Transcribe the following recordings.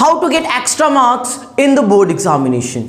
How to get extra marks in the board examination.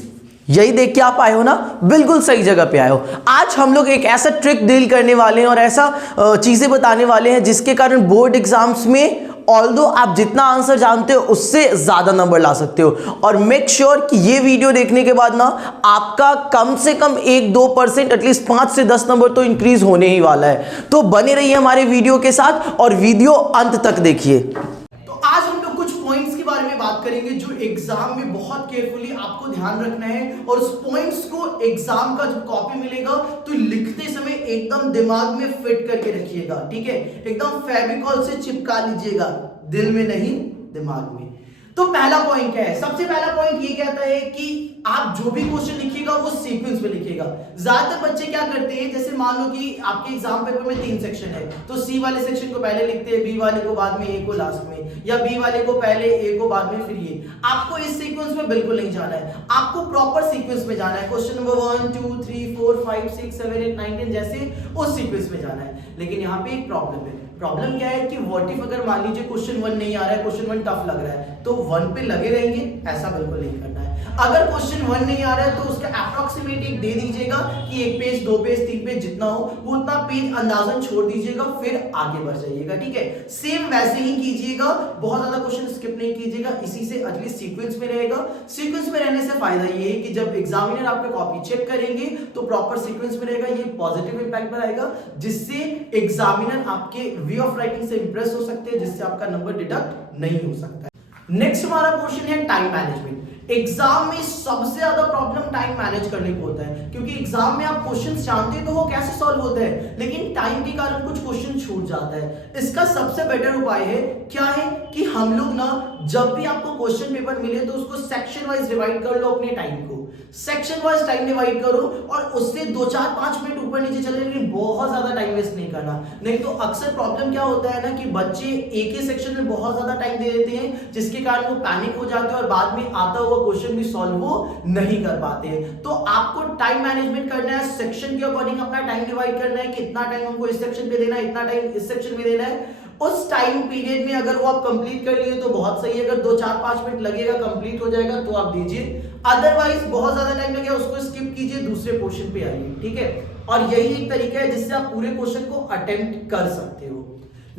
यही देख के आप आए हो ना, बिल्कुल सही जगह पे आए हो। आज हम लोग एक ऐसा ट्रिक डील करने वाले हैं और ऐसा चीजें बताने वाले हैं जिसके कारण बोर्ड एग्जाम्स में ऑल्दो आप जितना आंसर जानते हो उससे ज्यादा नंबर ला सकते हो। और मेक श्योर कि ये वीडियो देखने के बाद ना आपका कम से कम 1-2% एटलीस्ट 5 से 10 नंबर तो इंक्रीज होने ही वाला है। तो बने रहिए हमारे वीडियो के साथ और वीडियो अंत तक देखिए। तो आज हम लोग कुछ पॉइंट्स के बारे में बात करेंगे जो एग्जाम में बहुत केयरफुली आपको ध्यान रखना है और उस पॉइंट्स को एग्जाम का जब कॉपी मिलेगा तो लिखते समय एकदम दिमाग में फिट करके रखिएगा, ठीक है। एकदम फेविकॉल से चिपका लीजिएगा, दिल में नहीं दिमाग में। तो पहला पॉइंट क्या है? सबसे पहला पॉइंट ये कहता है कि आप जो भी क्वेश्चन लिखिएगा वो सीक्वेंस में लिखिएगा। ज्यादातर बच्चे क्या करते हैं, जैसे मान लो कि आपके एग्जाम पेपर में 3 सेक्शन है तो सी वाले सेक्शन को पहले लिखते हैं, बी वाले को बाद में, ए को लास्ट में, या बी वाले को पहले, ए को बाद में, फिर ये। आपको इस सीक्वेंस में बिल्कुल नहीं जाना है, आपको प्रॉपर सीक्वेंस में जाना है। क्वेश्चन नंबर 1 2 3 4 5 6 7 8 9 10 जैसे उस सीक्वेंस में जाना है। लेकिन यहाँ पे एक प्रॉब्लम है। प्रॉब्लम क्या है कि व्हाट इफ अगर मान लीजिए क्वेश्चन 1 नहीं आ रहा है, क्वेश्चन 1 टफ लग रहा है, तो 1 पे लगे रहेंगे? ऐसा बिल्कुल नहीं करना है। अगर क्वेश्चन 1 नहीं आ रहा है तो उसका अप्रॉक्सीमेट एक दे दीजिएगा कि 1 पेज 2 पेज 3 पेज जितना हो वो उतना पेज अंदाजन छोड़ दीजिएगा, फिर आगे बढ़ जाइएगा, ठीक है। सेम वैसे ही कीजिएगा, बहुत ज्यादा क्वेश्चन स्किप नहीं कीजिएगा, इसी से एटलीस्ट सीक्वेंस में रहेगा। सीक्वेंस में रहने से फायदा ये है कि जब एग्जामिनर आपका कॉपी चेक करेंगे तो प्रॉपर सीक्वेंस में रहेगा, ये पॉजिटिव इंपैक्ट बनाएगा जिससे एग्जामिनर आपके वे ऑफ राइटिंग से इंप्रेस हो सकते हैं, जिससे आपका नंबर डिडक्ट नहीं हो सकता है। नेक्स्ट हमारा क्वेश्चन है टाइम मैनेजमेंट। एग्जाम में सबसे ज्यादा प्रॉब्लम टाइम मैनेज करने को होता है, क्योंकि एग्जाम में आप क्वेश्चन जानते तो हो कैसे सॉल्व होता है, लेकिन टाइम के कारण कुछ क्वेश्चन छूट जाता है। इसका सबसे बेटर उपाय है क्या है कि हम लोग ना जब भी आपको क्वेश्चन पेपर मिले तो उसको सेक्शन वाइज डिवाइड कर लो, अपने टाइम को सेक्शन वाइज टाइम डिवाइड करो और उससे 2-4-5 मिनट ऊपर नीचे चले, लेकिन बहुत ज्यादा टाइम वेस्ट नहीं करना। नहीं तो अक्सर प्रॉब्लम क्या होता है ना कि बच्चे एक ही सेक्शन में बहुत ज्यादा टाइम दे देते हैं, जिसके कारण वो पैनिक हो जाते हैं और बाद में आता हुआ क्वेश्चन भी सॉल्व वो नहीं कर पाते हैं। तो आपको टाइम मैनेजमेंट करना है, सेक्शन के अकॉर्डिंग अपना टाइम डिवाइड करना है कि इतना टाइम हमको इस सेक्शन पे देना है, इतना टाइम इस सेक्शन में देना है। उस टाइम पीरियड में अगर वो आप कंप्लीट कर लिए तो बहुत सही है, अगर 2-4-5 मिनट लगेगा कंप्लीट हो जाएगा तो आप दीजिए, अदरवाइज बहुत ज्यादा टाइम लगेगा उसको स्किप कीजिए, दूसरे क्वेश्चन पे आइए, ठीक है। और यही एक तरीका है जिससे आप पूरे क्वेश्चन को अटेम्प्ट कर सकते हो।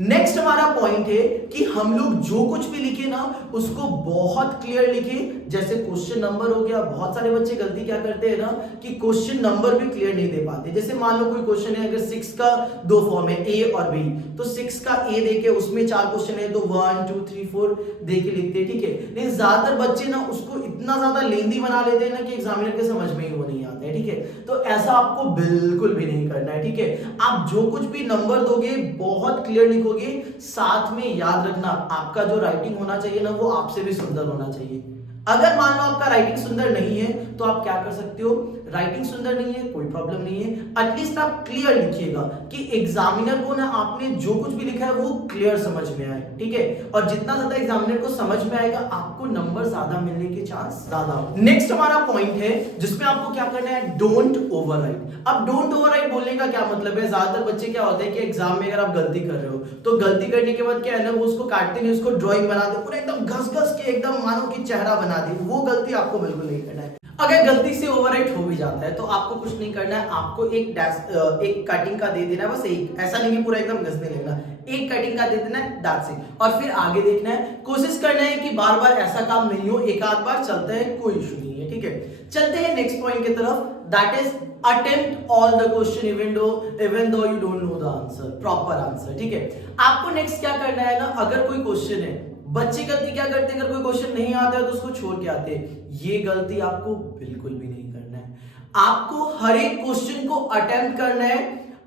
नेक्स्ट हमारा पॉइंट है कि हम लोग जो कुछ भी लिखे ना उसको बहुत क्लियर लिखे। जैसे क्वेश्चन नंबर हो गया, बहुत सारे बच्चे गलती क्या करते हैं ना कि क्वेश्चन नंबर भी क्लियर नहीं दे पाते। जैसे मान लो कोई क्वेश्चन है, अगर 6 का 2 फॉर्म है, ए और बी, तो 6 का ए देके उसमें 4 क्वेश्चन है तो 1 2 3 4 देके लिखते हैं, ठीक है। लेकिन ज्यादातर बच्चे ना उसको इतना ज्यादा लेंदी बना लेते हैं ना कि एग्जामिनर के समझ में ही वो नहीं आता है, ठीक है। तो ऐसा आपको बिल्कुल भी नहीं करना है, ठीक है। आप जो कुछ भी नंबर दोगे बहुत क्लियर लिखोगे, साथ में याद रखना आपका जो राइटिंग होना चाहिए ना वो आपसे भी सुंदर होना चाहिए। अगर मान लो आपका राइटिंग सुंदर नहीं है तो आप क्या कर सकते हो, राइटिंग सुंदर नहीं है कोई प्रॉब्लम नहीं है, एटलीस्ट आप क्लियर लिखिएगा कि एग्जामिनर को ना आपने जो कुछ भी लिखा है वो क्लियर समझ में आए, ठीक है। और जितना ज्यादा एग्जामिनर को समझ में आएगा आपको नंबर ज्यादा मिलने के चांस ज्यादा हो। नेक्स्ट हमारा पॉइंट है जिसमें आपको क्या करना है, डोंट ओवरराइट। अब डोंट ओवरराइट बोलने का क्या मतलब है, ज्यादातर बच्चे क्या होते हैं कि एग्जाम में अगर आप गलती कर रहे हो तो गलती करने के बाद क्या है ना, वो उसको काटते नहीं, उसको ड्राइंग बना दे, पूरा एकदम घस-घस के एकदम मानो कि चेहरा बना दे। वो गलती आपको बिल्कुल नहीं करना है। अगर गलती से ओवरराइट हो भी जाता है तो आपको कुछ नहीं करना है, आपको एक कटिंग का दे देना है, बस एक, ऐसा नहीं कि पूरा एकदम घसने लगना, एक कटिंग का दे देना है दांत से, और फिर आगे देखना है। कोशिश करना है कि बार बार ऐसा काम नहीं हो, एक आध बार चलता है कोई इशू नहीं है, ठीक है। चलते हैं नेक्स्ट पॉइंट की तरफ, that is attempt all the question even though you don't know the answer, proper answer, ठीक है। आपको नेक्स्ट क्या करना है ना, अगर कोई क्वेश्चन है, बच्चे गलती क्या करते हैं, अगर कोई क्वेश्चन नहीं आता है तो उसको छोड़ के आते हैं, ये गलती आपको बिल्कुल भी नहीं करना है। आपको हर एक क्वेश्चन को अटेम्प्ट करना है,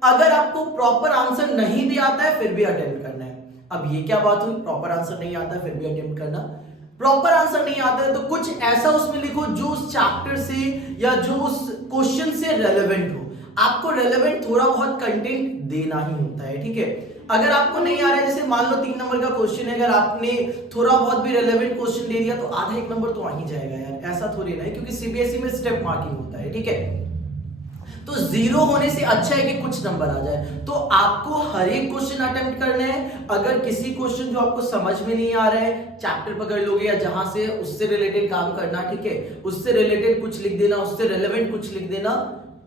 अगर आपको प्रॉपर आंसर नहीं भी आता है फिर भी अटेम्प्ट करना है। अब ये क्या बात हुई, प्रॉपर आंसर नहीं आता है फिर भी अटेम्प्ट करना। प्रॉपर आंसर नहीं आता है तो कुछ ऐसा उसमें लिखो जो उस चैप्टर से या जो उस क्वेश्चन से रेलेवेंट हो। आपको रेलेवेंट थोड़ा बहुत कंटेंट देना ही होता है, ठीक है। अगर आपको नहीं आ रहा है, जैसे मान लो 3 नंबर का क्वेश्चन है, अगर आपने थोड़ा बहुत भी रेलेवेंट क्वेश्चन दे दिया तो आधा 1 नंबर तो आ ही जाएगा यार, ऐसा थोड़ी ना है, क्योंकि सीबीएसई में स्टेप मार्किंग होता है, ठीक है। तो 0 होने से अच्छा है कि कुछ नंबर आ जाए। तो आपको हर एक क्वेश्चन अटेम्प्ट करना है। अगर किसी क्वेश्चन जो आपको समझ में नहीं आ रहा है, चैप्टर पकड़ लोगे या जहां से उससे रिलेटेड काम करना, ठीक है, उससे रिलेटेड कुछ लिख देना, उससे रिलेवेंट कुछ लिख देना,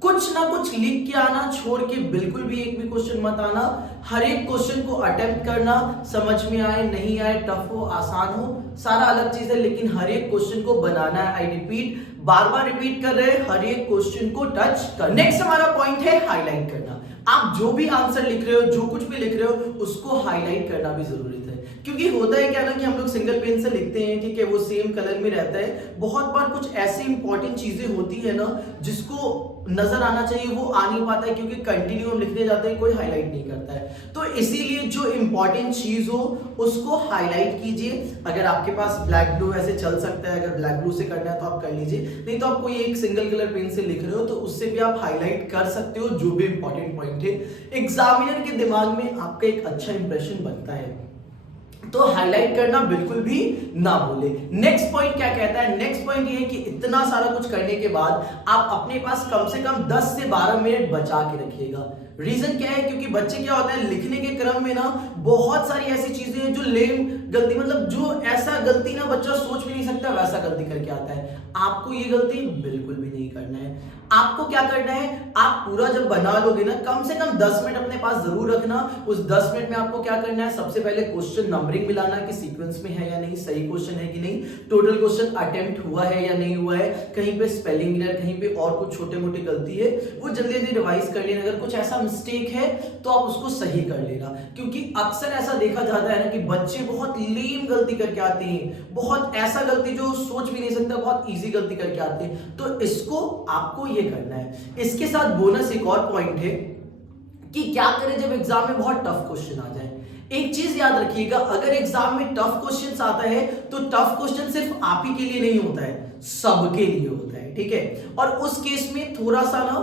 कुछ ना कुछ लिख के आना, छोड़ के बिल्कुल भी एक भी क्वेश्चन मत आना। हर एक क्वेश्चन को अटेम्प्ट करना, समझ में आए नहीं आए, टफ हो आसान हो, सारा अलग चीज है, लेकिन हर एक क्वेश्चन को बनाना है। I repeat, bar bar repeat कर रहे हैं, हर एक क्वेश्चन को टच कर। नेक्स्ट हमारा पॉइंट है हाईलाइट करना। आप जो भी आंसर लिख रहे हो, जो कुछ भी लिख रहे हो, उसको हाईलाइट करना भी जरूरी है। क्योंकि होता है क्या ना कि हम लोग सिंगल पेन से लिखते हैं, ठीक है, वो सेम कलर में रहता है। बहुत बार कुछ ऐसी इंपॉर्टेंट चीजें होती है ना जिसको नजर आना चाहिए, वो आ नहीं पाता है, क्योंकि कंटिन्यू हम लिखने जाते हैं, कोई हाईलाइट नहीं करता है। तो इसीलिए जो इंपॉर्टेंट चीज हो उसको हाईलाइट कीजिए। अगर आपके पास ब्लैक ब्लू ऐसे चल सकता है, अगर ब्लैक ब्लू से करना है तो आप कर लीजिए, नहीं तो आप कोई एक सिंगल कलर पेन से लिख रहे हो तो उससे भी आप हाईलाइट कर सकते हो जो भी इंपॉर्टेंट पॉइंट है। एग्जामिनर के दिमाग में आपका एक अच्छा इंप्रेशन बनता है, तो हाईलाइट करना बिल्कुल भी ना भूले। नेक्स्ट पॉइंट क्या कहता है? नेक्स्ट पॉइंट ये है कि इतना सारा कुछ करने के बाद आप अपने पास कम से कम 10 से 12 मिनट बचा के रखिएगा। रीजन क्या है? क्योंकि बच्चे क्या होता है, लिखने के क्रम में ना बहुत सारी ऐसी चीजें हैं जो लेम गलती, मतलब जो ऐसा गलती ना बच्चा सोच भी नहीं सकता वैसा गलती करके आता है। आपको ये गलती बिल्कुल भी नहीं करना है। आपको क्या करना है, आप पूरा जब बना लोगे ना, कम से कम 10 मिनट अपने पास जरूर रखना। उस 10 मिनट में आपको क्या करना है, सबसे पहले क्वेश्चन नंबरिंग मिलाना कि सीक्वेंस में है या नहीं, सही क्वेश्चन है कि नहीं, टोटल क्वेश्चन अटेम्प्ट हुआ है या नहीं हुआ है, कहीं पे स्पेलिंग एरर, कहीं पे और कुछ छोटे मोटी गलती है, वो जल्दी जल्दी रिवाइज कर लेना। अगर कुछ ऐसा मिस्टेक है तो आप उसको सही कर लेना, क्योंकि अक्सर ऐसा देखा जाता है ना कि बच्चे बहुत लीम गलती करके आते हैं, बहुत ऐसा गलती जो सोच भी नहीं सकता, बहुत इजी गलती करके आते हैं। तो इसको आपको ये करना है। इसके साथ बोनस एक और पॉइंट है कि क्या करें जब एग्जाम में बहुत टफ क्वेश्चन आ जाए। एक चीज याद रखिएगा, अगर एग्जाम में टफ क्वेश्चन आता है तो टफ क्वेश्चन सिर्फ आप ही के लिए नहीं होता है, सबके लिए होता है, ठीक है। और उस केस में थोड़ा सा ना,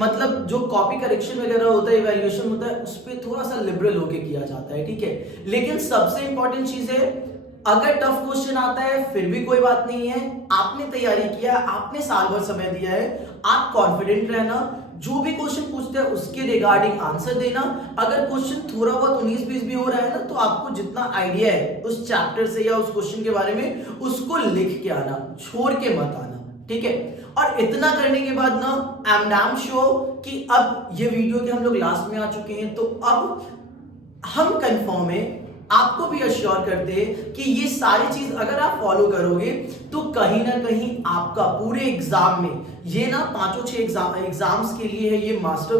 मतलब जो कॉपी करेक्शन वगैरह होता है, इवैल्यूएशन होता है, उस पर थोड़ा सा लिबरल होके किया जाता है, ठीक है। लेकिन सबसे इंपॉर्टेंट चीज है, अगर टफ क्वेश्चन आता है फिर भी कोई बात नहीं है, आपने तैयारी किया, आपने साल भर समय दिया है, आप कॉन्फिडेंट रहना, जो भी क्वेश्चन पूछते हैं उसके रिगार्डिंग आंसर देना। अगर क्वेश्चन थोड़ा बहुत 19-20 भी हो रहा है ना, तो आपको जितना आइडिया है उस चैप्टर से या उस क्वेश्चन के बारे में, उसको लिख के आना, छोड़ के मत आना, ठीक है। और इतना करने के बाद ना, आई एम डैम श्योर कि अब ये वीडियो के हम लोग लास्ट में आ चुके हैं, तो अब हम कंफर्म है, आपको भी अश्योर करते हैं कि ये सारी चीज अगर आप फॉलो करोगे तो कहीं ना कहीं आपका पूरे एग्जाम में, ये ना 5-6 एग्जाम्स के लिए है ये मास्टर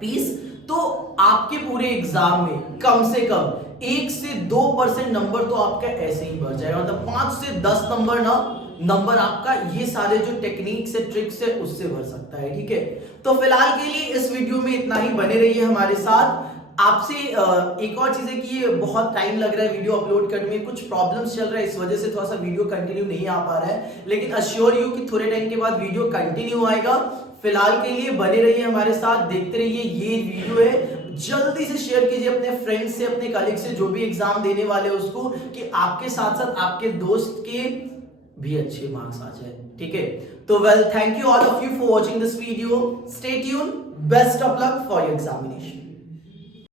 पीस, तो आपके पूरे एग्जाम में कम से कम 1 से 2% नंबर तो आपका ऐसे ही बढ़ जाएगा। मतलब 5 से 10 नंबर आपका ये सारे जो टेक्निक्स है, ट्रिक्स है, उससे बढ़ सकता है, ठीक है। तो फिलहाल के लिए इस वीडियो में इतना ही, बने रहिए हमारे साथ। आपसे एक और चीज है कि ये बहुत टाइम लग रहा है वीडियो अपलोड करने में, कुछ प्रॉब्लम्स चल रहा है, इस वजह से थोड़ा सा वीडियो कंटिन्यू नहीं आ पा रहा है, लेकिन अश्योर यू कि थोड़े टाइम के बाद वीडियो कंटिन्यू आएगा। फिलहाल के लिए बने रहिए हमारे साथ, देखते रहिए। ये वीडियो है, जल्दी से शेयर कीजिए अपने फ्रेंड्स से, अपने कलीग से, जो भी एग्जाम देने वाले हैं उसको, कि आपके साथ साथ आपके दोस्त के भी अच्छे मार्क्स आ जाए, ठीक है। तो well, thank you all of you for watching this video, stay tune, best of luck for your examination.